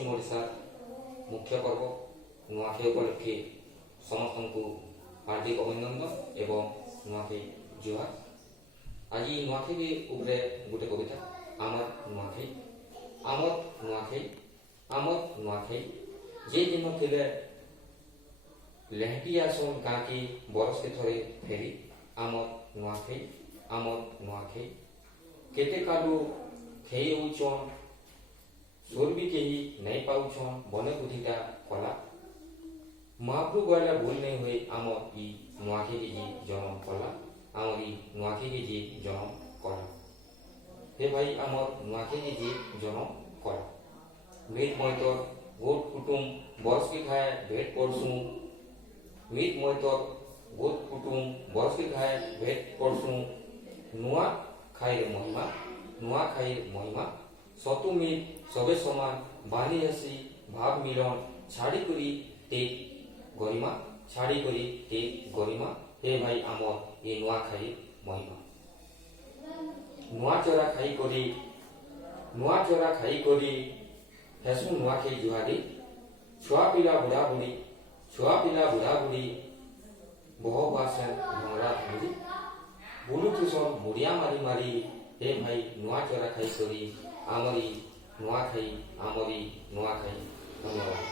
पश्चिम ओडिशा मुख्य पर्व नुआखाई उपलक्षे समस्त को हार्दिक अभिनंदन एवं नुआखाई जुहार। आज नुआखाई के उपरे गोटे कविता आमर नुआखाई आमर नुआखाई आमर नुआखाई जे दिन थिले लेहटी आसन गाँ की बरस के थरे फेरी आमर नुआखाई केते कालू खेई होचन सोर भी कही नहीं पाउछन बने बुद्धिटा कला महाप्रभु गला भूल नहीं हुए आमर ई नुआखाई के जी जन्म कला आमर ई नुआखाई के जी जन्म कला हे भाई आमर नुआखाई के जी जन्म कला मीत मैतर गोट कुटुम बरस के खाए भेट पड़सू मीत मैतर गोट कुटुम बरस के खाए भेट पड़सू नुआ खाई महिमा सतु मिल सबे समान बानी हसी भाव मिलन छाड़ी करी ते गरिमा हे भाई आमर ये नुआ खाई महिमा नुआ चोरा खाई करी हेसु नुआ खाई जुहारी छुआ पिला बुढ़ा बुढ़ी बह बासन भंगड़ा धुरी बुलू तुसन मुड़िया मारी हे भाई नुआ चोरा खाई करी आमरी नुआ खाई धन्यवाद।